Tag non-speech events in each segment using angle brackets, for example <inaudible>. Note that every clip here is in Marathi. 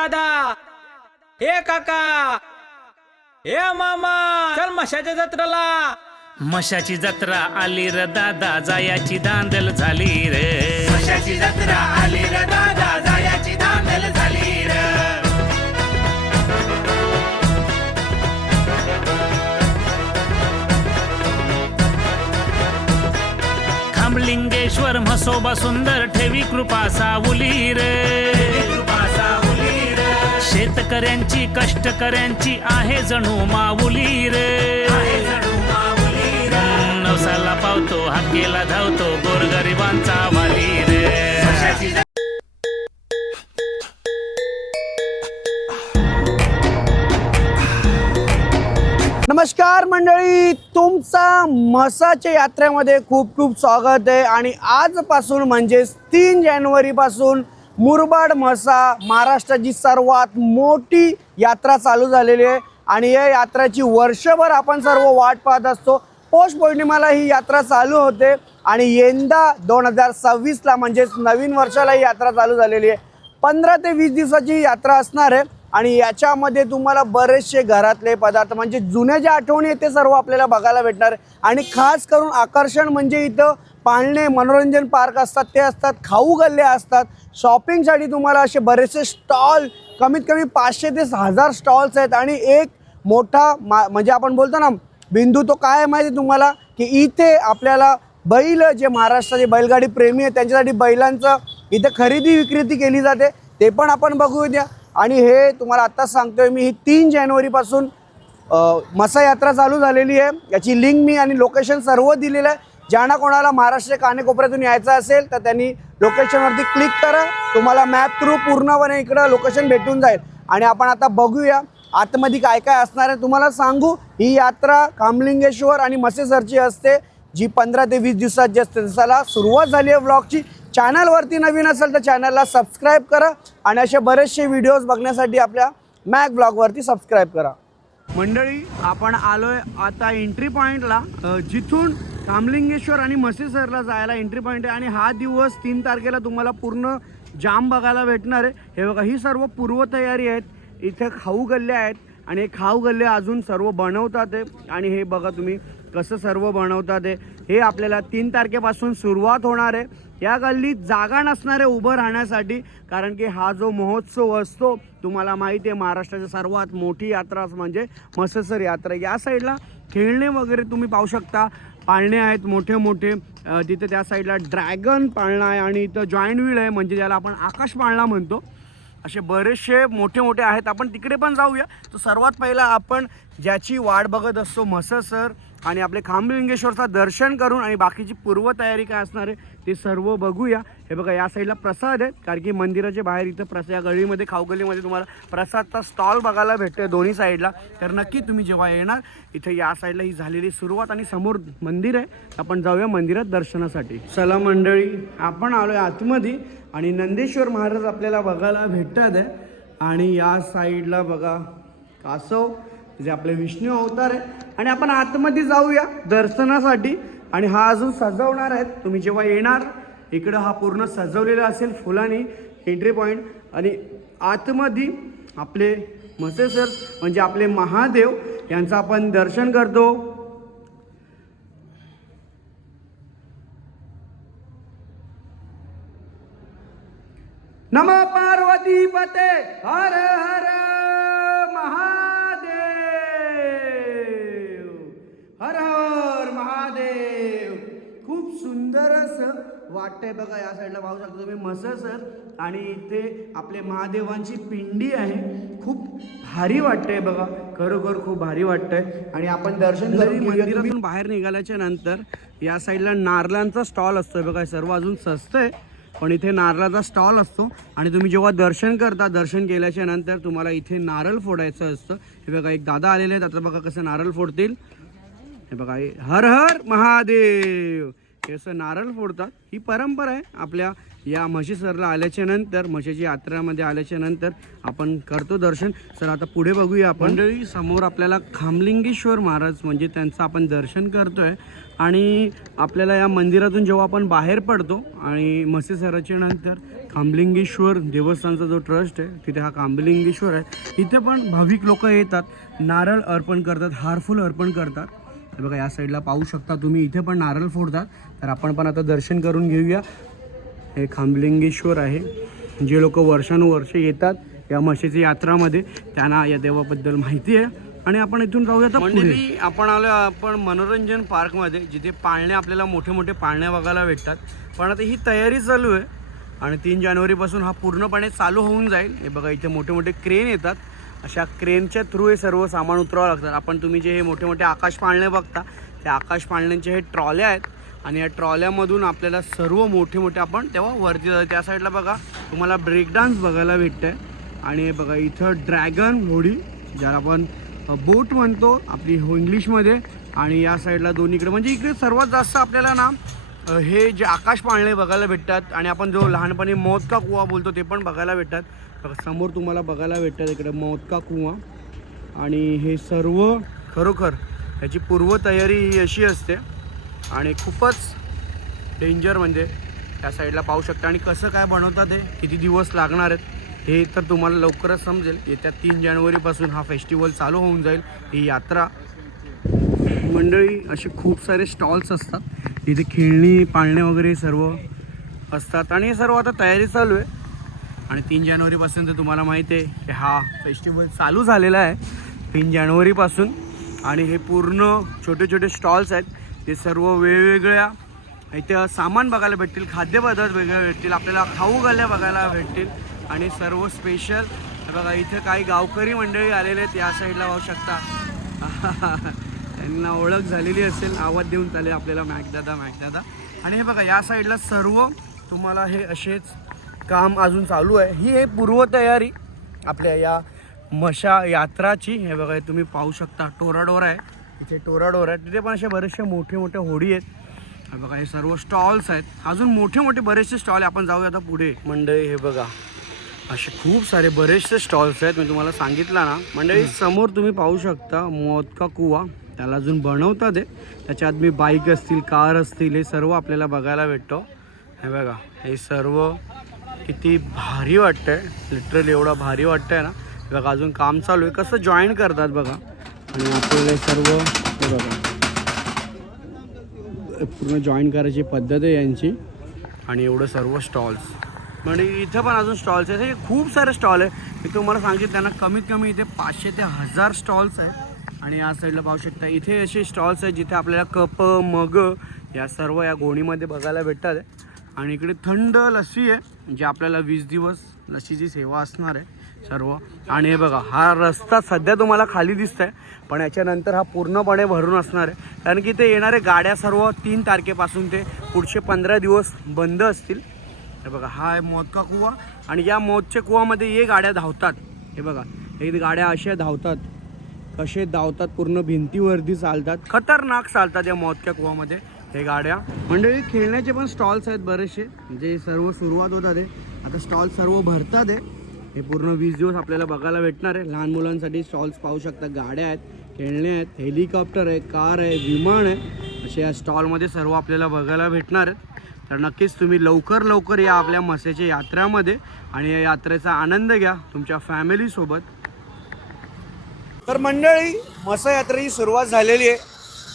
दादा. ए काका. ए मामा. चल मशाच्या जत्रेला. मशाची जत्रा आली र दादा जायाची दांदल झाली रे. मशाची जत्रा आली र दादा जायाची दांदल झाली र. खांबलिंगेश्वर म्हसोबा सुंदर ठेवी कृपा सावली रे. शेतकऱ्यांची कष्टकऱ्यांची आहे जणू माऊली रे. नवसाला पावतो हाकेला धावतो गोरगरिबांचा वाली रे. नमस्कार मंडळी तुमचा म्हसाच्या यात्रेमध्ये खूप खूप स्वागत आहे. आणि आजपासून म्हणजेच तीन जानेवारीपासून मुरबाड म्हसा महाराष्ट्राची सर्वात मोठी यात्रा चालू झालेली आहे. आणि या यात्राची वर्षभर आपण सर्व वाट पाहत असतो. पौष पौर्णिमाला ही यात्रा चालू होते. आणि यंदा दोन हजार सव्वीसला म्हणजेच नवीन वर्षाला ही यात्रा चालू झालेली आहे. पंधरा ते वीस दिवसाची यात्रा असणार आहे. आणि याच्यामध्ये तुम्हाला बरेचसे घरातले पदार्थ म्हणजे जुन्या ज्या आठवणी आहेत ते सर्व आपल्याला बघायला भेटणार आणि खास करून आकर्षण म्हणजे इथं पाळणे मनोरंजन पार्क असतात ते असतात खाऊ गल्ले असतात. शॉपिंगसाठी तुम्हाला असे बरेचसे स्टॉल कमीत कमी पाचशे ते हजार स्टॉल्स आहेत. आणि एक मोठा मा म्हणजे आपण बोलतो ना बिंदू तो काय आहे माहिती आहे तुम्हाला? की इथे आपल्याला बैल जे महाराष्ट्राचे बैलगाडी प्रेमी आहेत त्यांच्यासाठी बैलांचं इथे खरेदी विक्रेती केली जाते. ते पण आपण बघू द्या आणि हे तुम्हाला आत्ताच सांगतोय मी ही तीन जानेवारीपासून मसा यात्रा चालू झालेली आहे. याची लिंक मी आणि लोकेशन सर्व दिलेलं आहे. ज्यांना कोणाला महाराष्ट्र कानेकोपऱ्यातून यायचं असेल तर त्यांनी लोकेशनवरती क्लिक करा. तुम्हाला मॅप थ्रू पूर्णपणे इकडं लोकेशन भेटून जाईल. आणि आपण आता बघूया आतमध्ये काय काय असणार आहे. तुम्हाला सांगू ही यात्रा कामलिंगेश्वर आणि मसेसरची असते जी पंधरा ते वीस दिवसाची असते चला सुरुवात झाली आहे व्लॉगची चॅनलवरती नवीन असेल तर चॅनलला सबस्क्राईब करा आणि असे बरेचसे व्हिडिओज बघण्यासाठी आपल्या मॅक ब्लॉगवरती सबस्क्राईब करा. मंडळी आपण आलोय आता एंट्री पॉईंटला जिथून कामलिंगेश्वर आणि मसीसरला जायला एंट्री पॉईंट आहे. आणि हा दिवस तीन तारखेला तुम्हाला पूर्ण जाम बघायला भेटणार आहे. हे बघा ही सर्व पूर्वतयारी आहेत. इथे खाऊ गल्ले आहेत आणि हे खाऊ गल्ले अजून सर्व बनवतात आहे. आणि हे बघा तुम्ही कसं सर्व बनवतात आहे. हे आपल्याला तीन तारखेपासून सुरुवात होणार आहे. या गल्लीत जागा नसणार आहे उभं राहण्यासाठी कारण की हा जो महोत्सव असतो तुम्हाला माहिती आहे महाराष्ट्राची सर्वात मोठी यात्रा म्हणजे मससर यात्रा. या साईडला खेळणे वगैरे तुम्ही पाहू शकता. पाळणे आहेत मोठे मोठे. तिथे त्या साईडला ड्रॅगन पाळणा आहे आणि इथं जॉईंट व्हील आहे म्हणजे ज्याला आपण आकाश पाळणा म्हणतो. असे बरेचसे मोठे मोठे आहेत. आपण तिकडे पण जाऊया. तर सर्वात पहिला आपण ज्याची वाट बघत असतो म्हससर आणि आपले खांबलिंगेश्वरचं दर्शन करून आणि बाकीची पूर्वतयारी काय असणार आहे ते सर्व बघूया. हे बघा या साईडला प्रसाद आहे कारण की मंदिराच्या बाहेर इथं प्रसाद या गळीमध्ये खाऊगलीमध्ये तुम्हाला प्रसादचा स्टॉल बघायला भेटतो दोन्ही साईडला. तर नक्की तुम्ही जेव्हा येणार इथे या साईडला ही झालेली सुरुवात आणि समोर मंदिर आहे. आपण जाऊया मंदिरात दर्शनासाठी. चला मंडळी आपण आलोय आतमध्ये आणि नंदेश्वर महाराज आपल्याला बघायला भेटतात आहे. आणि या साईडला बघा कासव जे आपले विष्णू अवतार आहे आणि आपण आतमध्ये जाऊया दर्शनासाठी. आणि हा अजून सजवणार आहेत. तुम्ही जेव्हा येणार इकडं हा पूर्ण सजवलेला असेल फुलांनी एंट्री पॉईंट आणि आतमध्ये आपले मसेसर म्हणजे आपले महादेव यांचं आपण दर्शन करतो. नम पार्वती पते. हर वाटतंय बघा या साईडला पाहू शकता तुम्ही. मससर आणि इथे आपले महादेवांची पिंडी आहे. खूप भारी वाटतंय बघा. खरोखर खूप भारी वाटतंय. आणि आपण दर्शन करून मंदिरातून बाहेर निघाल्याच्या नंतर या साईडला नारळांचा स्टॉल असतोय बघा. सर्व अजून स्वस्त आहे पण इथे नारळाचा स्टॉल असतो. आणि तुम्ही जेव्हा दर्शन करता दर्शन केल्याच्यानंतर तुम्हाला इथे नारळ फोडायचं असतं. हे बघा एक दादा आलेले आहेत. आता बघा कसं नारळ फोडतील. हे बघा हर हर महादेव. हे असं नारळ फोडतात. ही परंपरा आहे. आपल्या या म्हशीसरला आल्याच्यानंतर म्हशीची यात्रामध्ये आल्याच्यानंतर आपण करतो दर्शन. सर आता पुढे बघूया आपण. मंडळी समोर आपल्याला खामलिंगेश्वर महाराज म्हणजे त्यांचं आपण दर्शन करतो आहे आणि आपल्याला या मंदिरातून जेव्हा आपण बाहेर पडतो आणि म्हशीसराच्या नंतर खामलिंगेश्वर देवस्थानचा जो ट्रस्ट आहे तिथे हा खांबलिंगेश्वर आहे. इथे पण भाविक लोक येतात. नारळ अर्पण करतात हारफुल अर्पण करतात. हे बघा या साईडला पाहू शकता तुम्ही. इथे पण नारळ फोडतात. तर आपण पण आता दर्शन करून घेऊया. हे खांबलिंगेश्वर आहे. जे लोक वर्षानुवर्ष येतात या म्हशीची यात्रामध्ये त्यांना या देवाबद्दल माहिती आहे. आणि आपण इथून जाऊया तर मंडळी आपण आलो आपण मनोरंजन पार्कमध्ये जिथे पाळणे आपल्याला मोठे मोठे पाळण्या बघायला भेटतात. पण आता ही तयारी चालू आहे. आणि तीन जानेवारीपासून हा पूर्णपणे चालू होऊन जाईल. हे बघा इथे मोठे मोठे क्रेन येतात. अशा क्रेनच्या थ्रू हे सर्व सामान उतरावं लागतात आपण तुम्ही जे हे मोठे मोठे आकाश पाळणे बघता त्या आकाश पाळण्यांचे हे ट्रॉल्या आहेत. आणि या ट्रॉल्यामधून आपल्याला सर्व मोठे मोठे आपण तेव्हा वरती जातो. त्या साईडला बघा तुम्हाला ब्रेक डान्स बघायला भेटतं आहे आणि बघा इथं ड्रॅगन होडी ज्याला आपण बोट म्हणतो आपली हो इंग्लिशमध्ये. आणि या साईडला दोन्हीकडे म्हणजे इकडे सर्वात जास्त आपल्याला ना हे जे आकाश पाळणे बघायला भेटतात. आणि आपण जो लहानपणी मौत का कुवा बोलतो ते पण बघायला भेटतात. समोर तुम्हाला बघायला भेटतात इकडे मोदका कुवा आणि हे सर्व खरोखर ह्याची पूर्वतयारी ही अशी असते. आणि खूपच डेंजर म्हणजे त्या साईडला पाहू शकता. आणि कसं काय बनवतात हे? किती दिवस लागणार आहेत? हे तर तुम्हाला लवकरच समजेल. येत्या तीन जानेवारीपासून हा फेस्टिवल चालू होऊन जाईल. ही यात्रा. मंडळी असे खूप सारे स्टॉल्स असतात. इथे खेळणी पाळणे वगैरे सर्व असतात. आणि हे सर्व आता तयारी चालू आहे. आणि तीन जानेवारीपासून तर तुम्हाला माहीत आहे की हा फेस्टिवल चालू झालेला आहे तीन जानेवारीपासून. आणि हे पूर्ण छोटे छोटे स्टॉल्स आहेत. ते सर्व वेगवेगळ्या इथे सामान बघायला भेटतील खाद्यपदार्थ वेगळे भेटतील आपल्याला खाऊ गल्ल्या बघायला भेटतील. आणि सर्व स्पेशल बघा इथे काही गावकरी मंडळी आलेले आहेत या साईडला पाहू शकता. <laughs> त्यांना ओळख झालेली असेल आवाज देऊन चालेल आपल्याला मॅकदादा मॅकदादा. आणि हे बघा या साईडला सर्व तुम्हाला हे असेच काम अजून चालू आहे. ही आहे पूर्वतयारी आपल्या या मशा यात्राची. हे बघा हे तुम्ही पाहू शकता. टोराडोरा आहे. इथे टोराडोरा आहे. तिथे पण असे बरेचसे मोठे मोठे होडी आहेत. हे बघा हे सर्व स्टॉल्स आहेत. अजून मोठे मोठे बरेचसे स्टॉल आपण जाऊया आता पुढे. मंडळी हे बघा. असे खूप सारे बरेचसे स्टॉल्स आहेत. मी तुम्हाला सांगितलं ना. मंडळी समोर तुम्ही पाहू शकता मौत का कुवा. त्याला अजून बनवतात आहे त्याच्यात मी बाईक असतील कार असतील हे सर्व आपल्याला बघायला भेटतो. हे बघा हे सर्व किती भारी वाटतंय. लिटरली एवढं भारी वाटतंय ना. बघा अजून काम चालू आहे. कसं जॉईन करतात बघा. आणि आपल्याला सर्व बघा. पूर्ण जॉईन करायची पद्धत आहे यांची. आणि एवढं सर्व स्टॉल्स म्हणजे इथं पण अजून स्टॉल्स आहेत. हे खूप सारे स्टॉल आहे मी तुम्हाला सांगितलं त्यांना कमीत कमी इथे पाचशे ते हजार स्टॉल्स आहे आणि या साईडला पाहू शकता इथे असे स्टॉल्स आहेत जिथे आपल्याला कप मग या सर्व या गोणीमध्ये बघायला भेटतात. आहे आणि इकडे थंड लस्सी आहे जे आपल्याला वीस दिवस लस्सीची सेवा असणार आहे सर्व. आणि हे बघा हा रस्ता सध्या तुम्हाला खाली दिसत आहे पण याच्यानंतर हा पूर्णपणे भरून असणार आहे. कारण की ते येणारे गाड्या सर्व तीन तारखेपासून ते पुढचे पंधरा दिवस बंद असतील. हे बघा हा आहे मौतका कुवा आणि या मौतच्या कुवामध्ये हे गाड्या धावतात. हे बघा हे गाड्या अशा धावतात कसे धावतात पूर्ण भिंतीवरती चालतात. खतरनाक चालतात या मौतक्या कुवामध्ये. हे गाड्या. मंडळी खेळण्याचे पण स्टॉल्स आहेत बरेचसे. जे सर्व सुरुवात होतात आहे आता स्टॉल सर्व भरतात आहे हे पूर्ण वीस दिवस आपल्याला बघायला भेटणार आहे. लहान मुलांसाठी स्टॉल्स पाहू शकता. गाड्या आहेत खेळणे आहेत हेलिकॉप्टर आहे कार आहे विमान आहे. असे या स्टॉलमध्ये सर्व आपल्याला बघायला भेटणार आहेत. तर नक्कीच तुम्ही लवकर लवकर या आपल्या मसेच्या यात्रामध्ये आणि या यात्रेचा आनंद घ्या तुमच्या फॅमिलीसोबत तर मंडळी मसा यात्रेची सुरुवात झालेली आहे.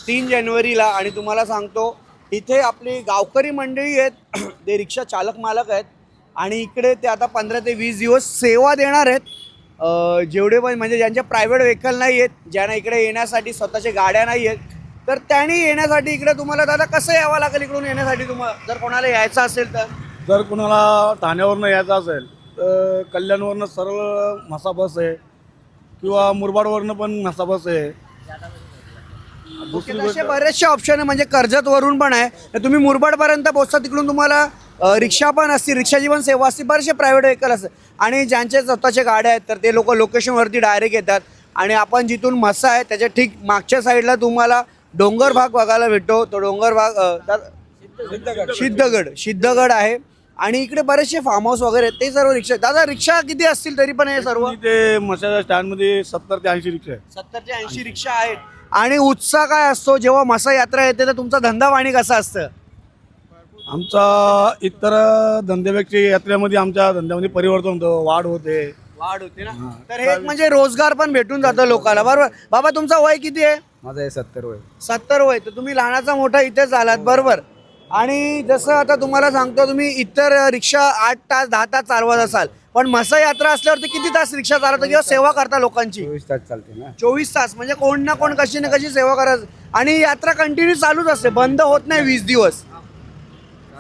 तीन जानेवारीला आणि तुम्हाला सांगतो इथे आपली गावकरी मंडळी आहेत <clears throat> ते रिक्षा चालक मालक आहेत आणि इकडे ते आता पंधरा ते वीस दिवस सेवा देणार आहेत. जेवढे पण म्हणजे ज्यांच्या प्रायव्हेट व्हेकल नाही आहेत ज्यांना इकडे येण्यासाठी स्वतःच्या गाड्या नाही आहेत तर त्यांनी येण्यासाठी इकडे तुम्हाला दादा कसं यावं लागेल इकडून येण्यासाठी तुम्हाला जर कोणाला यायचं असेल तर? जर कुणाला ठाण्यावरनं यायचं असेल तर कल्याणवरनं सरळ म्हसा बस आहे किंवा मुरबाडवरनं पण म्हसा बस आहे. असे बरेचसे ऑप्शन आहे म्हणजे कर्जत वरून पण आहे. तर तुम्ही मुरबाडपर्यंत पोहोचता तिकडून तुम्हाला रिक्षा पण असतील रिक्षाची पण सेवा असते बरेचसे प्रायव्हेट व्हेकल असतात. आणि ज्यांचे स्वतःच्या गाड्या आहेत तर ते लोक लोकेशनवरती डायरेक्ट येतात. आणि आपण जिथून मसा आहे त्याच्या ठीक मागच्या साईडला तुम्हाला डोंगर भाग बघायला भेटतो. तो डोंगर भाग सिद्धगड. सिद्धगड. आहे. आणि इकडे बरेचसे फार्म हाऊस वगैरे आहेत ते सर्व रिक्षा दादा रिक्षा किती असतील तरी पण हे सर्व? ते म्हशाच्या स्टँडमध्ये सत्तर ते ऐंशी रिक्षा आहे सत्तर ते ऐंशी रिक्षा आहेत. आणि उत्साह काय असतो? जेव्हा मसा यात्रा येते तर तुमचा धंदा पाणी कसं असतं? आमचा इतर धंद्यापेक्षा यात्रेमध्ये आमच्या धंद्यामध्ये परिवर्तन होतं वाढ होते. वाढ होते ना? तर हे एक म्हणजे रोजगार पण भेटून जातो लोकांना. बरोबर? बाबा तुमचा वय किती आहे? माझं आहे सत्तर वय. सत्तर वय. तर तुम्ही लहानाचा मोठा इथेच आलात. बरोबर? आणि जसं आता तुम्हाला सांगतो तुम्ही इतर रिक्षा आठ तास दहा तास चालवत असाल. पण मसा यात्रा असल्यावरती किती तास रिक्षा चालवता किंवा सेवा करता लोकांची? चोवीस तास चालते ना. चोवीस तास. म्हणजे कोण ना कोण कशी ना कशी सेवा करायचं. आणि यात्रा कंटिन्यू चालूच असते. बंद होत नाही वीस दिवस.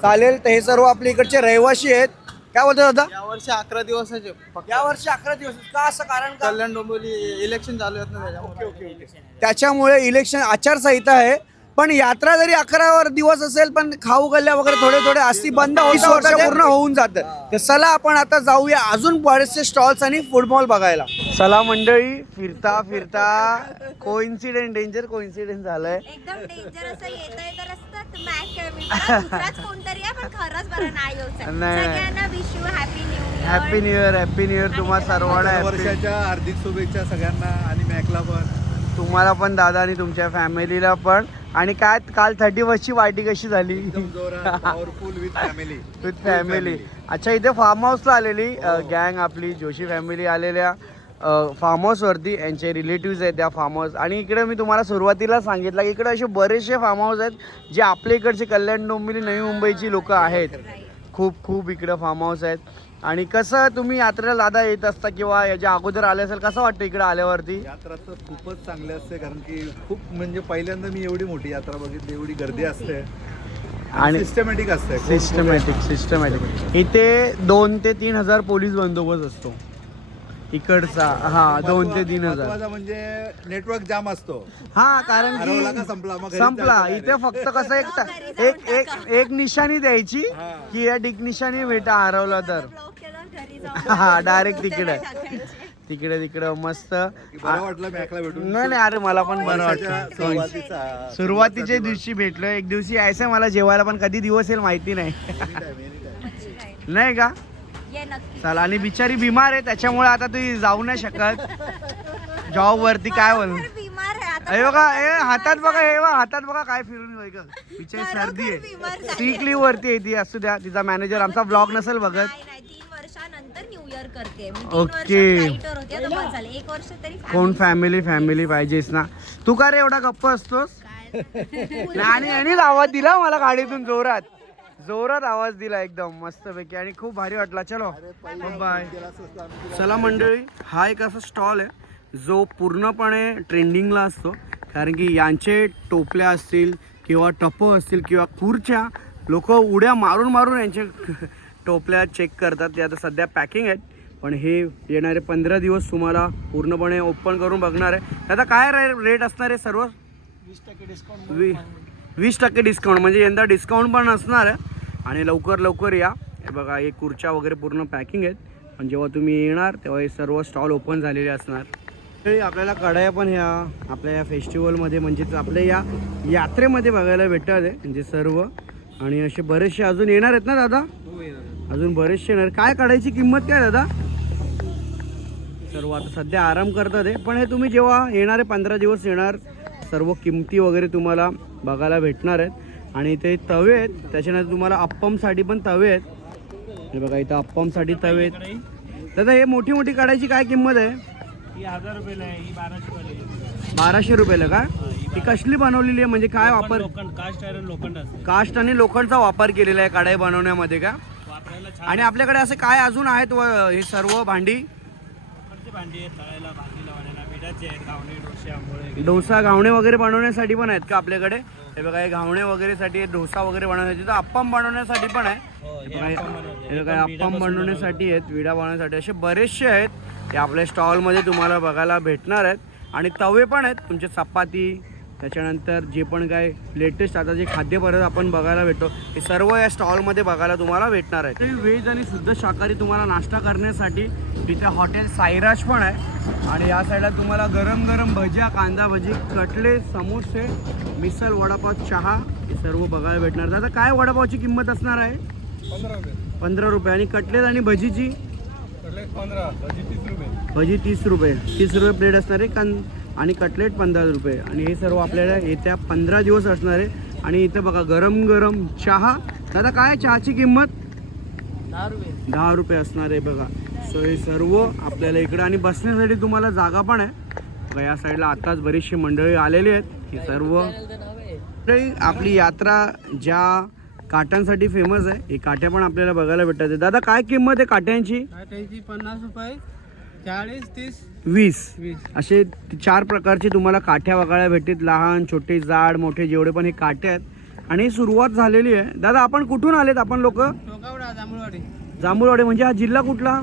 चालेल तर हे सर्व आपल्या इकडचे रहिवासी आहेत. काय बोलतो दादा? यावर्षी अकरा दिवसाचे. फक्त या वर्षी अकरा दिवस. का असं? कारण का? कल्याण डोंबिवली इलेक्शन चालू आहेत ना त्याच्यामुळे. त्याच्यामुळे इलेक्शन आचारसंहिता आहे. पण यात्रा जरी अकरावर दिवस असेल पण खाऊ गल्ल्या वगैरे थोडे थोडे असती बंद वीस वर्ष पूर्ण होऊन जातं. तर चला आपण आता जाऊया अजून बरेचसे स्टॉल्स आणि फुटबॉल बघायला. चला मंडळी फिरता फिरता. कोइन्सिडेंट डेंजर कोइन्सिडेंट झालंय. एकदम डेंजर असं येता येता रस्त्यात मॅक मी मला दुसराच कोणतरी आहे पण खरंच बरं नाही होत आहे. नाही. सगळ्यांना wish you happy new year happy new year happy new year तुम्हा सर्वांना happy- वर्षाच्या हार्दिक शुभेच्छा सगळ्यांना आणि मॅकला पण. तुम्हाला पण दादा आणि तुमच्या फॅमिलीला पण. आणि काय काल थर्टी फर्स्टची पार्टी कशी झाली? Powerful with family with family अच्छा इथे फार्म हाऊसला आलेली गँग आपली जोशी फॅमिली आलेल्या. फार्म हाऊसवरती यांचे रिलेटिव्ज आहेत त्या फार्म हाऊस आणि इकडे मी तुम्हाला सुरुवातीला सांगितलं की इकडे असे बरेचसे फार्म हाऊस आहेत जे आपल्या इकडचे कल्याण डोंबिवली नवी मुंबईची लोक आहेत. खूप खूप इकडे फार्म हाऊस आहेत. आणि कसं तुम्ही यात्रेला दादा येत असता किंवा याच्या अगोदर आले असेल कसं वाटतं इकडे आल्यावरती? यात्रा तर खूपच चांगली असते कारण की खूप म्हणजे पहिल्यांदा मी एवढी मोठी यात्रा बघितली एवढी गर्दी असते. आणि- सिस्टमॅटिक असते सिस्टमॅटिक सिस्टमॅटिक इथे दोन ते तीन हजार पोलीस बंदोबस्त असतो. इकडचा हा दोन ते तीन हजार. महत्वाचं म्हणजे नेटवर्क जाम असतो. हा कारण हरवला का की संपला? मग घरी संपला. इथे फक्त कसं एक ट- एक एक एक निशाणी द्यायची की या डिक निशाणी भेटा हरवला तर. ब्लॉक केलं घरी जाऊन हा डायरेक्ट तिकडे. तिकडे तिकडे मस्त. वाटलं मॅकला भेटून. नाही नाही अरे मला पण बरं वर्षाच्या सुरुवातीचा सुरुवातीच्या दिवशी भेटलो एक दिवशी यायचं मला जेवायला पण कधी दिवस येईल माहिती नाही. नाही का? चला आणि बिचारी बिमार आहे त्याच्यामुळे आता तू जाऊ नाही शकत. जॉब वरती काय बोल? हे बघा हे हातात बघा हे बघा हातात बघा काय फिरून बिचारी सर्दी आहे. लीव वरती आहे ती असू द्या. तिचा मॅनेजर आमचा ब्लॉग नसेल बघत. नाही नाही तीन वर्षानंतर न्यू इयर करते. मी तीन ओके. कोण. फॅमिली फॅमिली पाहिजेस ना. तू का रे एवढा गप्प असतोस? नाही, आणि आवाज दिला मला गाडीतून जोरात. जोरात आवाज दिला एकदम मस्तपैकी आणि खूप भारी वाटला. चलो. बाय चला मंडळी हा एक असा स्टॉल आहे जो पूर्णपणे ट्रेंडिंगला असतो. कारण की यांचे टोपल्या असतील किंवा टपं असतील किंवा खुर्च्या लोक उड्या मारून मारून यांचे <laughs> टोपल्या चेक करतात. ते आता सध्या पॅकिंग आहेत. पण हे येणारे पंधरा दिवस तुम्हाला पूर्णपणे ओपन करून बघणार आहे. आता काय रेट असणार आहे सर्व? वी वीस टक्के डिस्काउंट म्हणजे यंदा डिस्काउंट पण असणार आहे. आणि लवकर लवकर या. हे बघा हे खुर्च्या वगैरे पूर्ण पॅकिंग आहेत. पण जेव्हा तुम्ही येणार तेव्हा हे सर्व स्टॉल ओपन झालेले असणार. आपल्याला कढाया पण ह्या आपल्या या फेस्टिवलमध्ये म्हणजेच आपल्या या यात्रेमध्ये बघायला भेटतात आहे म्हणजे सर्व. आणि असे बरेचसे अजून येणार आहेत ना दादा? अजून बरेचसे येणार. काय काढायची किंमत काय दादा? सर्व आता सध्या आराम करतात आहे पण हे तुम्ही जेव्हा येणारे पंधरा दिवस येणार सर्व किमती वगैरे तुम्हाला बघायला भेटणार आहेत. आणि इथे तवे आहेत. त्याच्यानंतर तुम्हाला अप्पमसाठी पण तवे आहेत. हे बघा इथं अप्पमसाठी तवे आहेत. दादा हे मोठी मोठी काढायची काय किंमत आहे? बाराशे रुपयाला का? ती कसली बनवलेली आहे? म्हणजे काय वापर? कास्ट आणि लोखंडचा वापर केलेला आहे कढाई बनवण्यामध्ये का? आणि आपल्याकडे असे काय अजून आहेत व- हे सर्व भांडी? डोसा घावणे वगैरे बनवण्यासाठी पण आहेत का आपल्याकडे? हे बघा हे घावणे वगैरेसाठी आहेत, डोसा वगैरे बनवण्यासाठी तर अप्पम बनवण्यासाठी पण आहे. हे बघा, हे- बघा अप्पम बनवण्यासाठी आहेत विडा बनवण्यासाठी. असे बरेचसे आहेत ते आपल्या स्टॉलमध्ये तुम्हाला बघायला भेटणार आहेत. आणि तवे पण आहेत तुमचे चपाती त्याच्यानंतर जे पण काय लेटेस्ट आता जे खाद्यपदार्थ आपण बघायला भेटतो हे सर्व या स्टॉलमध्ये बघायला तुम्हाला भेटणार आहे व्हेज आणि शुद्ध शाकाहारी तुम्हाला नाश्ता करण्यासाठी तिथे हॉटेल साईराज पण आहे. आणि या साईडला तुम्हाला गरम गरम भज्या कांदा भजी कटले समोसे मिसल वडापाव चहा हे सर्व बघायला भेटणार. आता काय वडापावची किंमत असणार आहे? पंधरा रुपये. आणि कटलेट आणि भजीची? भजी तीस रुपये. तीस रुपये. प्लेट असणार आहे. कान आणि कटलेट पंधरा रुपये. आणि हे सर्व आपल्याला येत्या पंधरा दिवस असणार आहे. आणि इथं बघा गरम गरम चहा. दादा काय चहाची किंमत? दहा रुपये असणार आहे बघा. सो हे सर्व आपल्याला इकडे आणि बसण्यासाठी तुम्हाला जागा पण आहे. बघा या साईडला आत्ताच बरीचशी मंडळी आलेली आहेत. हे सर्व आपली यात्रा ज्या काट्यांसाठी फेमस आहे हे काट्या पण आपल्याला बघायला भेटतात. दादा काय किंमत आहे काट्यांची पन्नास रुपये. चाळीस तीस. वीस. वीस. असे चार प्रकारचे तुम्हाला काठ्या बघायला भेटतील लहान छोटे जाड मोठे जेवढे पण हे काठे आहेत. आणि सुरुवात झालेली आहे. दादा आपण कुठून आलेत? आपण लोक? टोकावडा जांभूळवाडी. जांभूळवाडी म्हणजे हा जिल्हा कुठला?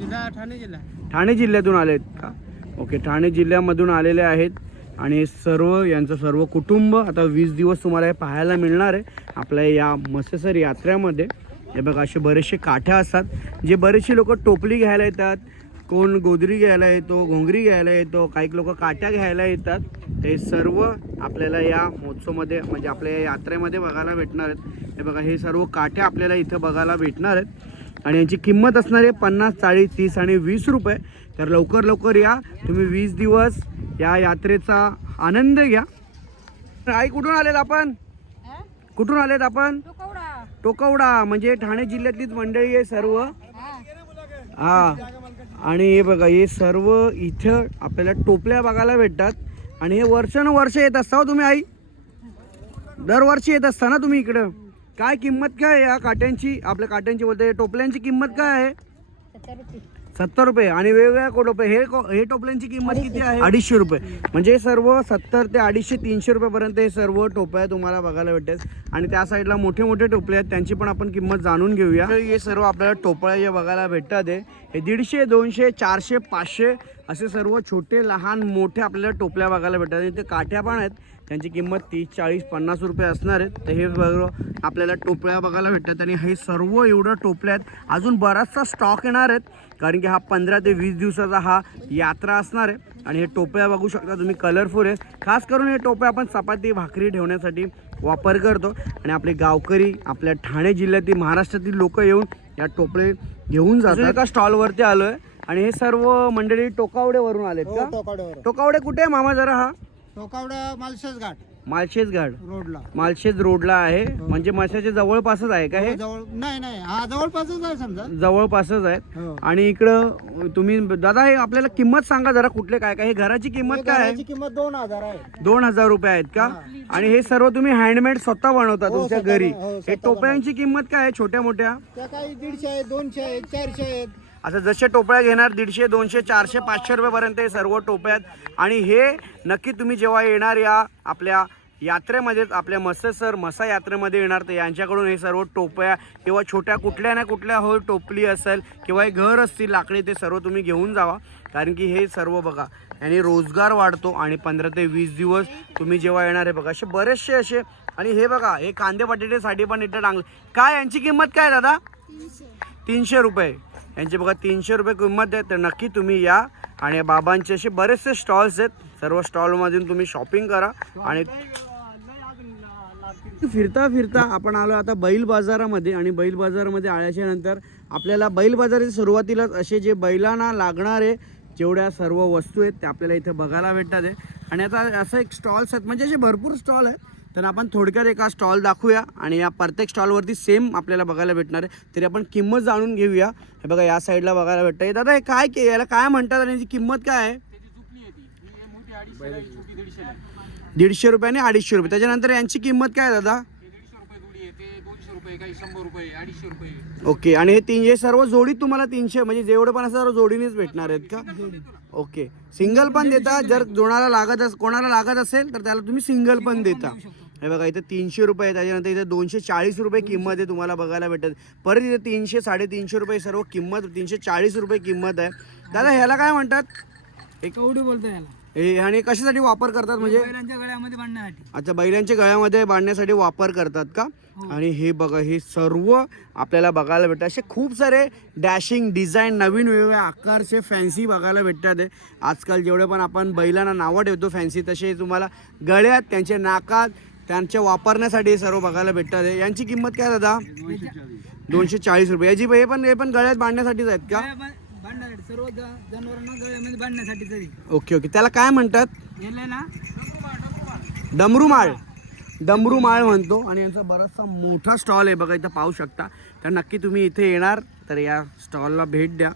जिल्हा ठाणे जिल्हा. ठाणे जिल्ह्यातून आलेत का? ओके ठाणे जिल्ह्यामधून आलेले आहेत. आणि सर्व यांचं सर्व कुटुंब आता वीस दिवस तुम्हाला हे पाहायला मिळणार आहे. आपल्या या मसेसर यात्रेमध्ये. हे बघा असे बरेचसे काठ्या असतात. जे बरेचसे लोक टोपली घ्यायला येतात. कोण गोदरी घ्यायला येतो घोंगरी घ्यायला येतो काही लोक काट्या घ्यायला येतात. ते सर्व आपल्याला या महोत्सवमध्ये म्हणजे आपल्या या यात्रेमध्ये बघायला भेटणार आहेत. हे बघा हे सर्व काठ्या आपल्याला इथं बघायला भेटणार आहेत. आणि यांची किंमत असणार आहे पन्नास चाळीस तीस आणि वीस रुपये. तर लवकर लवकर या. तुम्ही वीस दिवस या यात्रेचा आनंद घ्या. आई कुठून आलेत आपण? कुठून आलेत आपण? टोकवडा. म्हणजे ठाणे जिल्ह्यातलीच मंडळी आहे सर्व. हा. आणि हे बघा हे सर्व इथं आपल्याला टोपल्या बघायला भेटतात. आणि हे वर्षानुवर्ष येत असता हो तुम्ही आई. दरवर्षी येत असता ना तुम्ही इकडं. काय किंमत काय आहे या काट्यांची? आपल्या काट्यांची बोलते टोपल्यांची किंमत काय आहे? सत्तर रुपये आणि वेगवेगळ्या को- टोपे. हे को- हे टोपल्यांची किंमत किती आहे? अडीचशे रुपये. म्हणजे सर्व सत्तर ते अडीचशे तीनशे रुपयापर्यंत हे सर्व टोप्या तुम्हाला बघायला भेटतात आणि त्या साईडला मोठे मोठे टोपले आहेत. त्यांची पण आपण किंमत जाणून घेऊया. हे सर्व आपल्याला टोपळ्या जे बघायला भेटतात आहे हे दीडशे दोनशे चारशे पाचशे असे सर्व छोटे लहान मोठे आपल्याला टोपल्या बघायला भेटतात. आणि ते काठ्या पण आहेत. त्यांची किंमत तीस चाळीस पन्नास रुपये असणार आहेत. तर हे बघ आपल्याला टोपल्या बघायला भेटतात. आणि हे सर्व एवढं टोपल्या आहेत. अजून बराचसा स्टॉक येणार आहेत. कारण की हा पंधरा ते वीस दिवसाचा हा यात्रा असणार आहे. आणि हे टोप्या बघू शकता तुम्ही कलरफुल आहे. खास करून हे टोप्या आपण चपाती भाकरी ठेवण्यासाठी वापर करतो. आणि आपले गावकरी आपल्या ठाणे जिल्ह्यातील महाराष्ट्रातील लोक येऊन या टोपले घेऊन जातात. एका स्टॉलवरती आलो आहे आणि हे सर्व मंडळी टोकावडेवरून आलेत का? टोकावड्यावर टोकावडे कुठे आहे? मामा जरा हा. टोकावडा मालशेज घाट. माळशेज घाट. रोडला. माळशेज रोडला आहे. म्हणजे माशाच्या जवळपासच आहे का हे? जवळ नाही नाही. हा जवळपासच आहे समजा. जवळपासच आहेत हो. आणि इकडं तुम्ही दादा हे आपल्याला किंमत सांगा जरा कुठले काय काय? हे घराची किंमत काय आहे? किंमत दोन हजार आहे. दोन हजार रुपये आहेत का? आणि हे सर्व तुम्ही हँडमेड स्वतः बनवता हो, तुमच्या स्वतः घरी. बन- हो, हे स्वतः टोपळ्यांची किंमत काय आहे छोट्या मोठ्या त्या काही दीडशे आहेत दोनशे आहेत चारशे आहेत. आता जसे टोपळ्या घेणार दीडशे दोनशे चारशे पाचशे रुपयापर्यंत हे सर्व टोप्या आहेत. आणि हे नक्की तुम्ही जेव्हा येणार या आपल्या यात्रेमध्येच आपल्या मत्स्यसर मसा यात्रेमध्ये येणार तर यांच्याकडून हे सर्व टोप्या किंवा छोट्या कुठल्या ना कुठल्या हो टोपली असेल किंवा हे घर असतील लाकडी ते सर्व तुम्ही घेऊन जावा. कारण की हे सर्व बघा यांनी रोजगार वाढतो आणि पंधरा ते वीस दिवस तुम्ही जेव्हा येणार आहे बघा असे बरेचसे असे. आणि हे बघा हे कांदे बटाट्यासाठी पण इथं टांगले. काय यांची किंमत काय दादा? तीनशे रुपये. यांची बघा तीनशे रुपये किंमत आहे. तर नक्की तुम्ही या. आणि बाबांचे असे बरेचसे स्टॉल्स आहेत. सर्व स्टॉलमधून तुम्ही शॉपिंग करा. आणि फिरता फिरता आपण आलो आता बैल बाजारामध्ये. आणि बैल बाजारामध्ये आल्याच्यानंतर आपल्याला बैल बाजाराच्या सुरुवातीलाच असे जे बैलांना लागणारे जेवढ्या सर्व वस्तू आहेत त्या आपल्याला इथे बघायला भेटतात आहे. आणि आता असं एक स्टॉल्स आहेत. म्हणजे असे भरपूर स्टॉल आहेत. तर आपण थोडक्यात एका स्टॉल दाखवूया आणि या प्रत्येक स्टॉलवरती सेम आपल्याला बघायला भेटणार आहे. तरी आपण किंमत जाणून घेऊया. हे बघा या साईडला बघायला भेटतं दादा हे काय के याला काय म्हणतात आणि याची किंमत काय आहे? दीडशे रुपये आणि अडीचशे रुपये. त्याच्यानंतर यांची किंमत काय आहे दादा? ओके आणि हे तीन हे सर्व जोडीत तुम्हाला तीनशे म्हणजे जेवढं पण असं सर्व जोडीनेच भेटणार आहेत का? ओके. सिंगल पण देता. जर जोडाला लागत अस कोणाला लागत असेल तर त्याला तुम्ही सिंगल पण देता. हे बघा इथे तीनशे रुपये त्याच्यानंतर इथे दोनशे चाळीस रुपये किंमत आहे तुम्हाला बघायला भेटत परत इथे तीनशे साडेतीनशे रुपये सर्व किंमत तीनशे चाळीस रुपये किंमत आहे. दादा ह्याला काय म्हणतात? एक कवडी बोलतो याला हे आणि कशासाठी वापर करतात म्हणजे? बैलांच्या गळ्यामध्ये बांधण्यासाठी. अच्छा बैलांच्या गळ्यामध्ये बांधण्यासाठी वापर करतात का? आणि हे बघा हे सर्व आपल्याला बघायला भेटतात. असे खूप सारे डॅशिंग डिझाईन नवीन वेगवेगळ्या आकारचे फॅन्सी बघायला भेटतात. आहे आजकाल जेवढे पण आपण बैलांना नावं ठेवतो फॅन्सी तसे तुम्हाला गळ्यात त्यांच्या नाकात त्यांच्या वापरण्यासाठी सर्व बघायला भेटतात. यांची किंमत काय दादा? दोनशे चाळीस रुपये. याची हे पण हे पण गळ्यात बांधण्यासाठीच आहेत का? बांधण्यासाठी सर्व जनावरांना गळ्यामध्ये बांधण्यासाठी तरी ओके ओके. त्याला काय म्हणतात? डमरू माळ. डमरू माळ म्हणतो. आणि यांचा बराचसा मोठा स्टॉल आहे. बघा इथं पाहू शकता. तर नक्की तुम्ही इथे येणार तर या स्टॉलला भेट द्या.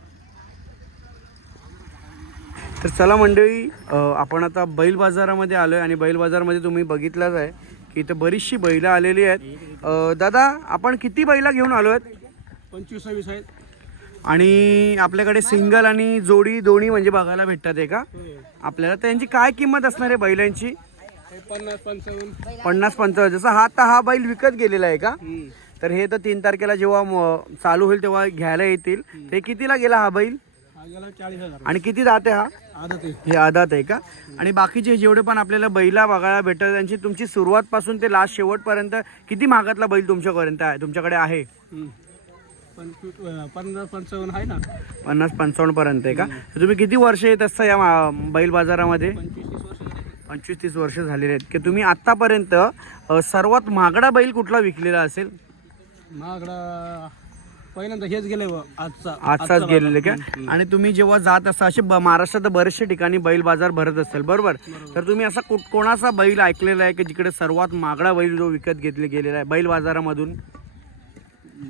तर चला मंडळी आपण आता बैल बाजारामध्ये आलो आहे आणि बैल बाजारामध्ये तुम्ही बघितलंच आहे. की इथं बरीचशी बैलं आलेली आहेत. दादा आपण किती बैला घेऊन आलो आहेत? पंचवीस सव्वीस आहेत. आणि आपल्याकडे सिंगल आणि जोडी दोन्ही म्हणजे बघायला भेटतात आहे का? आपल्याला त्यांची काय किंमत असणार आहे बैलांची? पन्नास पंचावन्न. पन्नास पंचावन्न. जसं हा आता हा बैल विकत गेलेला आहे का? तर हे तर तीन तारखेला जेव्हा चालू होईल तेव्हा घ्यायला येतील. ते कितीला गेला हा बैल? हा गेला चाळीस हजार आणि किती जाते हा? आदत आहे. हे आदात आहे का? आणि बाकीचे जेवढे पण आपल्याला बैला बघायला भेटतात त्यांची तुमची सुरुवात पासून ते लास्ट शेवटपर्यंत किती महागातला बैल तुमच्यापर्यंत आहे? तुमच्याकडे आहे? पन्नास पंचावन्न आहे ना. पन्नास पंचावन्न पर्यंत आहे का? तर तुम्ही किती वर्ष येत असता या मा- बैल बाजारामध्ये? पंचवीस तीस वर्ष झाले. पंचवीस तीस वर्ष झालेले आहेत. की तुम्ही आतापर्यंत अ, सर्वात महागडा बैल कुठला विकलेला असेल? महागडा पहिल्यांदा हेच गेले आजचा आजचाच गेलेले का? आणि तुम्ही जेव्हा जात असे ब- महाराष्ट्रात बरेचसे ठिकाणी बैल बाजार भरत असेल बरोबर? तर तुम्ही असा कोणाचा बैल ऐकलेला आहे की जिकडे सर्वात महागडा बैल जो विकत घेतले गेलेला आहे बैल बाजारामधून?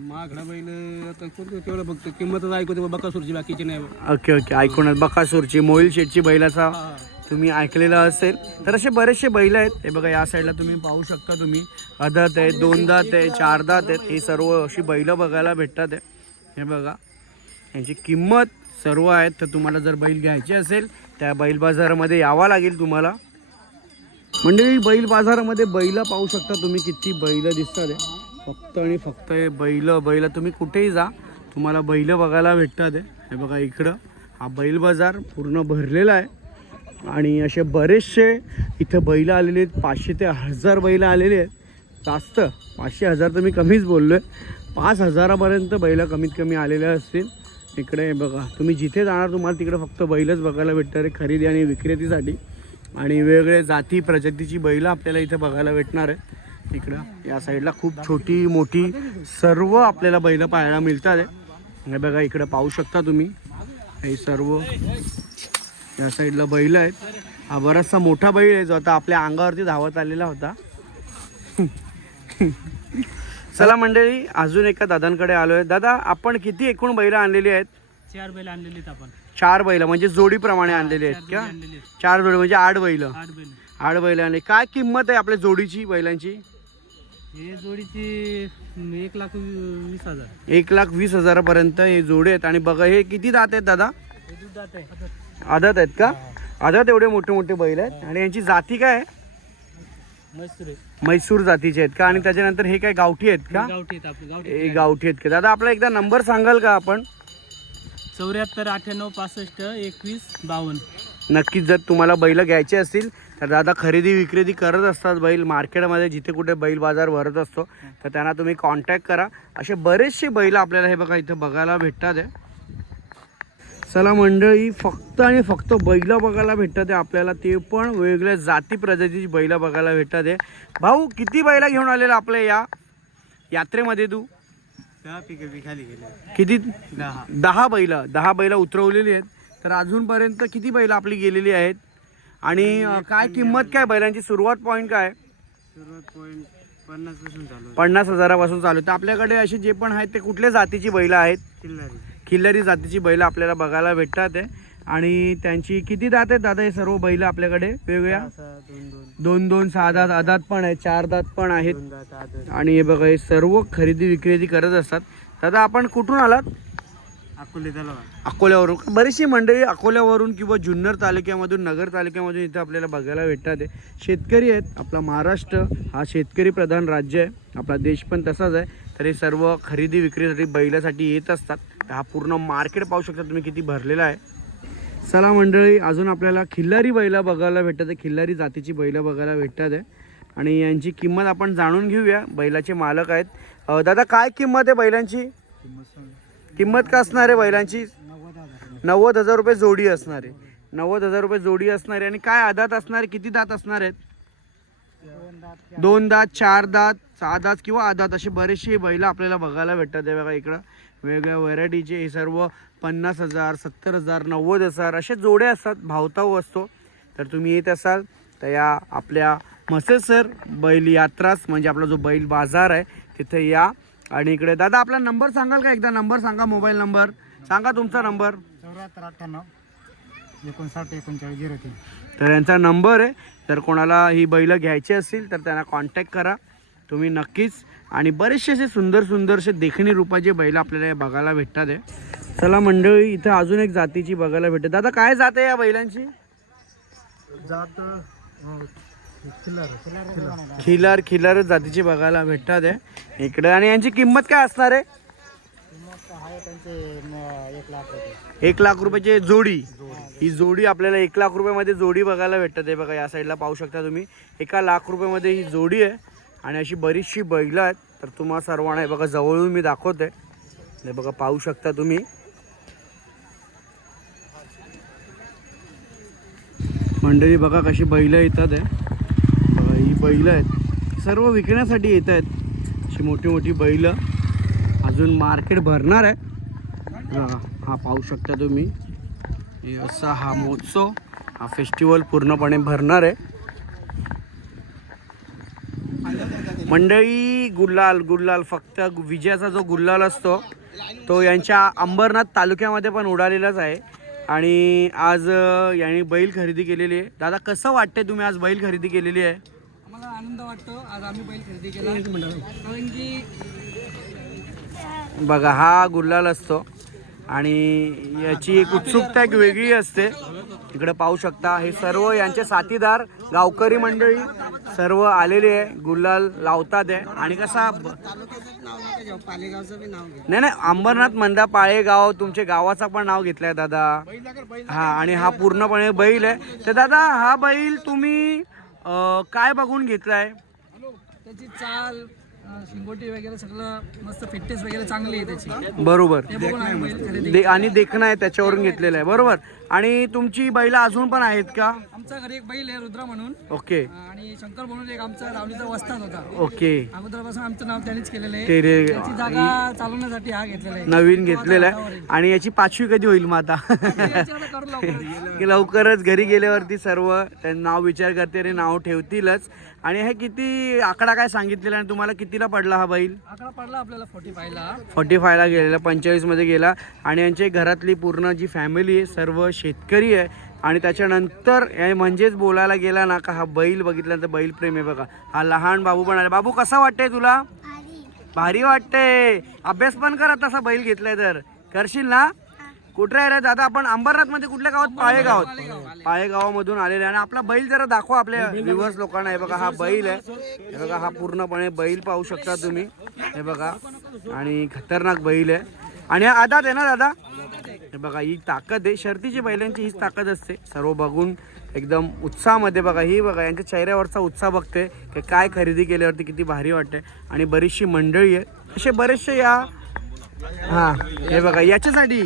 महागडा बैल आता कोणतं तेवढं बघतो. किंमतच ऐकू बकासूरची बाकीची नाही. Okay okay. ऐकूनच बकासूरची मोईल शेटची बैलाचा तुम्ही ऐकलेलं असेल. तर असे बरेचसे बैल आहेत. हे बघा या साईडला तुम्ही पाहू शकता तुम्ही. अदात आहे दोन दात आहे चार दात आहेत हे सर्व अशी बैलं बघायला भेटतात आहे हे बघा. यांची किंमत सर्व आहेत. तर तुम्हाला जर बैल घ्यायचे असेल त्या बैल बाजारामध्ये यावं लागेल तुम्हाला. मंडळी बैल बाजारामध्ये बैलं पाहू शकता तुम्ही किती बैल दिसतात आहे फक्त आणि फक्त हे बैल बैल. तुम्ही कुठेही जा तुम्हाला बैल बघायला भेटतात आहे हे बघा इकडं. हा बैल बाजार पूर्ण भरलेला आहे. आणि असे बरेचसे इथं बैल आलेले आहेत. पाचशे ते हजार बैल आलेले आहेत. जास्त पाचशे हजार तर मी कमीच बोललो आहे पाच हजारापर्यंत बैल कमीत कमी आलेले असतील. इकडे हे बघा तुम्ही जिथे जाणार तुम्हाला तिकडे फक्त बैलच बघायला भेटणार आहे खरेदी आणि विक्रेतीसाठी. आणि वेगवेगळ्या जाती प्रजातीची बैलं आपल्याला इथे बघायला भेटणार आहे इकडं या साईडला खूप छोटी मोठी सर्व आपल्याला बैलं पाहायला मिळतात आहे. हे बघा इकडं पाहू शकता तुम्ही. हे सर्व या साईडला बैल आहेत. हा बराचसा मोठा बैल आहे जो आता आपल्या अंगावरती धावत आलेला होता. चला मंडळी अजून एका दादांकडे आलो आहे दादा आपण किती एकूण बैल आणलेली आहेत? चार बैल आणलेले आहेत आपण. चार बैल म्हणजे जोडीप्रमाणे आणलेली आहेत का चार जोडी म्हणजे आठ बैल. आठ बैल. आठ बैल आणि काय किंमत आहे आपल्या जोडीची बैलांची? हे जोडीची एक लाख वीस हजार. एक लाख वीस हजारापर्यंत हे जोडे आहेत. आणि बघा हे किती दात आहेत दादा? जात आहे. आदत आहेत का? आदत एवढे मोठे मोठे बैल आहेत. आणि यांची जाती काय आहे? म्हैसूर जातीचे आहेत का? आणि त्याच्यानंतर हे काय गावठी आहेत का? गावठी आहेत आपले गावठी हे गावठी आहेत का? दादा आपला एकदा नंबर सांगाल का आपण? चौऱ्याहत्तर अठ्ठ्याण्णव पासष्ट एकवीस बावन्न. नक्कीच जर तुम्हाला बैल घ्यायचे असतील तर दादा खरेदी विक्रेती करत असतात बैल. मार्केटमध्ये जिथे कुठे बैल बाजार भरत असतो तर त्यांना तुम्ही कॉन्टॅक्ट करा. असे बरेचसे बैल आपल्याला हे बघा इथं बघायला भेटतात आहे चला मंडळी फक्त आणि फक्त बैला बघायला भेटतात आहे आपल्याला. ते पण वेगवेगळ्या जाती प्रजातीची बैला बघायला भेटतात आहे भाऊ किती बैला घेऊन आलेला आपल्या या यात्रेमध्ये तू? किती? दहा. बैल. दहा बैल उतरवलेली आहेत. तर अजूनपर्यंत किती बैल आपली गेलेली आहेत? आणि काय किंमत काय बैलांची? सुरुवात पॉईंट काय? पन्नास हजारापासून चालू आहे. तर आपल्याकडे असे जे पण आहेत ते कुठल्या जातीची बैल आहेत? खिल्लारी जातीची बैल आपल्याला बघायला भेटतात आहे आणि त्यांची किती दात आहेत दादा हे सर्व बैल आपल्याकडे? वेगवेगळ्या? दोन दोन. सहा दात आदात पण आहेत चार दात पण आहेत. आणि हे बघा हे सर्व खरेदी विक्रेती करत असतात. दादा आपण कुठून आलात? अकोल्यावरून. बरीचशी मंडळी अकोल्यावरून किंवा जुन्नर तालुक्यामधून नगर तालुक्यामधून इथं आपल्याला बघायला भेटतात आहे शेतकरी आहेत. आपला महाराष्ट्र हा शेतकरी प्रधान राज्य आहे. आपला देश पण तसाच आहे. तर हे सर्व खरेदी विक्रीसाठी बैलासाठी येत असतात. हा पूर्ण मार्केट पाहू शकता तुम्ही किती भरलेला आहे. चला मंडळी अजून आपल्याला खिल्लारी बैला बघायला भेटतात. आहे खिल्लारी जातीची बैलं बघायला भेटतात. आहे आणि यांची किंमत आपण जाणून घेऊया. बैलाचे मालक आहेत. दादा काय किंमत आहे बैलांची? किंमत का असणार आहे बैलांची? नव्वद हजार रुपये जोडी असणार आहे. नव्वद हजार रुपये जोडी असणार आहे. आणि काय आदात असणार आहे? किती दात असणार आहेत? दोन दात चार दात सहा दात किंवा आदात असे बरेचसे बैल आपल्याला बघायला भेटतात. आहे बघा इकडं. वेगवेगळ्या व्हरायटीचे हे सर्व पन्नास हजार सत्तर हजार नव्वद हजार असे जोडे असतात भावताऊ असतो. तर तुम्ही येत असाल तर या आपल्या म्हसेसर बैल यात्राच म्हणजे आपला जो बैल बाजार आहे तिथे या. आणि इकडे दादा आपला नंबर सांगाल का? एकदा नंबर सांगा मोबाईल नंबर. सांगा तुमचा नंबर. चौऱ्याहत्तर अठ्ठ्याण्णव एकोणसाठ एकोणचाळीस झिरो तीन. तर यांचा नंबर आहे. जर कोणाला ही बैलं घ्यायची असतील तर त्यांना कॉन्टॅक्ट करा. तुम्ही नक्कीच आणि बरेचसे असे सुंदर सुंदरसे देखणी रूपाचे बैल आपल्याला बघायला भेटतात आहे. चला मंडळी इथं अजून एक जातीची बघायला भेटते. दादा काय जात आहे या बैलांची? जात खिलार खिलार. जातीची बघायला भेटतात आहे. इकडे आणि यांची किंमत काय असणार आहे? एक लाख रुपयाची जोडी. ही जोडी आपल्याला एक लाख रुपयामध्ये जोडी बघायला भेटतात आहे. बघा या साईडला पाहू शकता तुम्ही. एका लाख रुपयामध्ये ही जोडी आहे. आणि अशी बरीचशी बैलं आहेत. तर तुम्हाला सर्वांना हे बघा जवळून मी दाखवते. हे बघा पाहू शकता तुम्ही. मंडळी बघा कशी बैलं येतात आहे बघा ही बैलं आहेत. सर्व विकण्यासाठी येत आहेत. अशी मोठी मोठी बैलं. अजून मार्केट भरणार आहे. हा पाहू शकता तुम्ही. असा हा महोत्सव हा फेस्टिवल पूर्णपणे भरणार आहे. मंडळी गुल्लाल गुल्लाल फक्त विजयाचा जो गुल्लाल असतो तो यांच्या अंबरनाथ तालुक्यामध्ये पण उडालेलाच आहे. आणि आज यांनी बैल खरेदी केलेली आहे. दादा कसं वाटतंय तुम्ही आज बैल खरेदी केलेली आहे? आम्हाला आनंद वाटतो. आज आम्ही बैल खरेदी केला. कारण की बघा हा गुल्लाल असतो. आणि याची एक उत्सुकता एक वेगळी असते. इकडे पाहू शकता हे सर्व यांचे साथीदार गावकरी मंडळी सर्व आलेले आहे. गुल्लाल लावतात आहे. आणि कसा नाही नाही अंबरनाथ मंदा पाळे गाव तुमच्या गावाचा पण नाव घेतलंय दादा. हा आणि हा पूर्णपणे बैल आहे. तर दादा हा बैल तुम्ही अं, काय बघून घेतलाय? त्याची चाल अं, शिंगोटी वगैरे सगळं मस्त फिटनेस वगैरे चांगली आहे त्याची. बरोबर. ते बघून आम्ही बैल खरेदी दे आणि देखणं आहे त्याच्यावरून घेतलेलं आहे. बरोबर. आणि तुमची बैल अजून पण आहेत का? आमच्या घरी एक बैल आहे रुद्रा म्हणून. ओके. आणि शंकर म्हणून एक आमचा रावलीचा वस्ताद होता. ओके. अगोदरपासून आमचं नाव त्यांनीच केलेलं आहे. ते त्याची जागा चालवण्यासाठी हा घेतलेला आहे. नवीन घेतलेलं आहे. आणि याची पाचवी कधी होईल मग आता? याची आता करू लवकरच. की <laughs> लवकरच. घरी गेल्यावरती सर्व त्यांनी नाव विचार करते आणि नाव ठेवतीलच. आणि हे किती आकडा काय सांगितलेला आणि तुम्हाला कितीला पडला हा बैल? आकडा पडला आपल्याला फोर्टी फायला फोर्टी फायला गेलेला पंचेचाळीसमध्ये गेला. आणि यांची घरातली पूर्ण जी फॅमिली आहे सर्व शेतकरी आहे. आणि त्याच्यानंतर हे म्हणजेच बोलायला गेला ना का हा बैल बघितल्यानंतर बैल प्रेम आहे बघा. हा लहान बाबू पण आला. बाबू कसा वाटतंय तुला? भारी वाटते अभ्यास पण करा तसा बैल घेतलाय तर. करशील ना? कुठे आहे रे दादा? आपण अंबरनाथमध्ये कुठल्या गावात? पाळे गावात पाळे गावामधून आलेले आहे. आणि आपला बैल जरा दाखवा आपल्या व्ह्युअर्स लोकांना. हे बघा हा बैल आहे. हे बघा हा पूर्णपणे बैल पाहू शकता तुम्ही. हे बघा. आणि खतरनाक बैल आहे. आणि हा आदात आहे ना दादा? हे बघा ही ताकद आहे. शर्तीची बैलांची हीच ताकद असते. सर्व बघून एकदम उत्साहामध्ये बघा ही बघा यांच्या चेहऱ्यावरचा उत्साह बघते की काय खरेदी केल्यावरती किती भारी वाटते आणि बरीचशी मंडळी आहे असे बरेचसे या हा हे बघा याच्यासाठी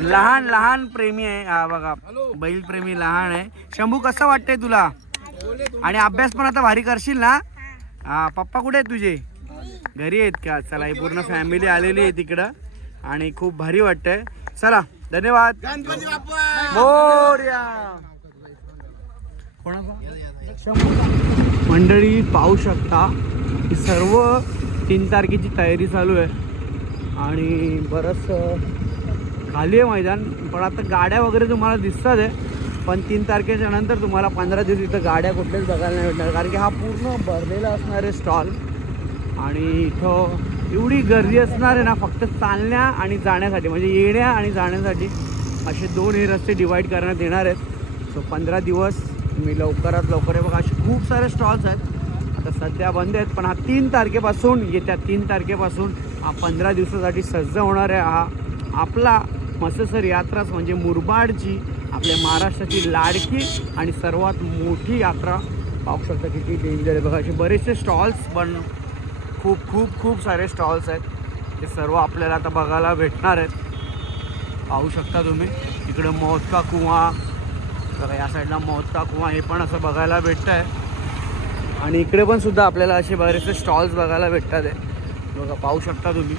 लहान लहान प्रेमी आहे. हा बघा बैल प्रेमी लहान आहे. शंभू कसं वाटतंय तुला? आणि अभ्यास पण आता भारी करशील ना? हा पप्पा कुठे आहेत तुझे? घरी आहेत का? चला ही पूर्ण फॅमिली आलेली आहे तिकडं. आणि खूप भारी वाटतंय. चला धन्यवाद. मोरया. मंडळी पाहू शकता की सर्व तीन तारखेची तयारी चालू आहे. आणि बरंच खाली आहे मैदान पण आता गाड्या वगैरे तुम्हाला दिसतात आहे. पण तीन तारखेच्या नंतर तुम्हाला पंधरा दिवस इथं गाड्या कुठल्याच बघायला नाही भेटणार कारण की हा पूर्ण भरलेला असणार आहे स्टॉल आणि इथं एवढी गर्दी असणार आहे ना फक्त चालण्या आणि जाण्यासाठी. म्हणजे येण्या आणि जाण्यासाठी असे दोन हे रस्ते डिवाईड करण्यात येणार आहेत. सो पंधरा दिवस मी लवकरात लवकर आहे बघा असे खूप सारे स्टॉल्स आहेत. आता सध्या बंद आहेत पण हा तीन तारखेपासून येत्या तीन तारखेपासून हा पंधरा दिवसासाठी सज्ज होणार आहे हा आपला मसेसर यात्राच म्हणजे मुरबाडची आपल्या महाराष्ट्राची लाडकी आणि सर्वात मोठी यात्रा. पाहू शकता किती डेंजर आहे. बघा असे बरेचसे स्टॉल्स पण खूप खूप खूप सारे स्टॉल्स आहेत. ते सर्व आपल्याला आता बघायला भेटणार आहेत. पाहू शकता तुम्ही. इकडं मौत का कुवा बघा या साईडला मौत का कुवा हे पण असं बघायला भेटतं आहे आणि इकडे पण सुद्धा आपल्याला असे बरेचसे स्टॉल्स बघायला भेटतात आहे बघा पाहू शकता तुम्ही.